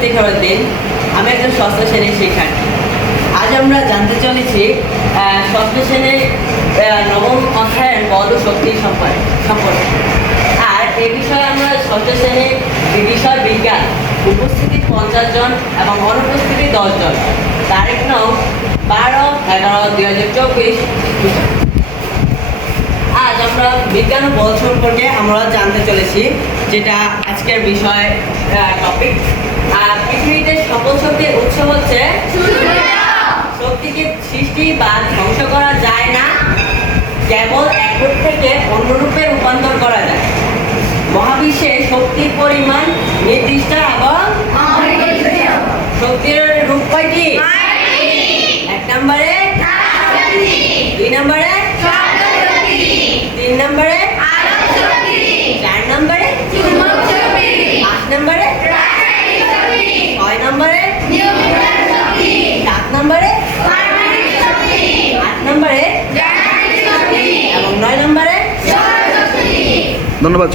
ইফতেখার উদ্দিন। আমি একজন ষষ্ঠ শ্রেণীর শিক্ষার্থী। আজ আমরা জানতে চলেছি ষষ্ঠ শ্রেণীর নবম অধ্যায়ের বল ও শক্তি সম্পর্কে। আর এই বিষয়ে আমরা ষষ্ঠ শ্রেণীর বিষয় বিজ্ঞান, উপস্থিতি 50 জন এবং অনুপস্থিতি 10 জন। তারিখ নং 12/11/2024। আজ আমরা বিজ্ঞান ও বল সম্পর্কে আমরা জানতে চলেছি, যেটা আজকের বিষয় টপিক। আর পৃথিবীতে সকল শক্তির উৎস হচ্ছে শক্তিকে সৃষ্টি বা ধ্বংস করা যায় না, কেবল এক রূপ থেকে অন্য রূপে রূপান্তর করা যায়। মহাবিশ্বে শক্তির পরিমাণ নির্দিষ্ট এবং শক্তির রূপ কয়টি? 1 নম্বরে, 2 নম্বরে, 3 নম্বরে, 4 নম্বরে, 5 নম্বরে, 6 নম্বরে, 7 নম্বরে, 8 নম্বরে এবং 9 নম্বরে। ধন্যবাদ।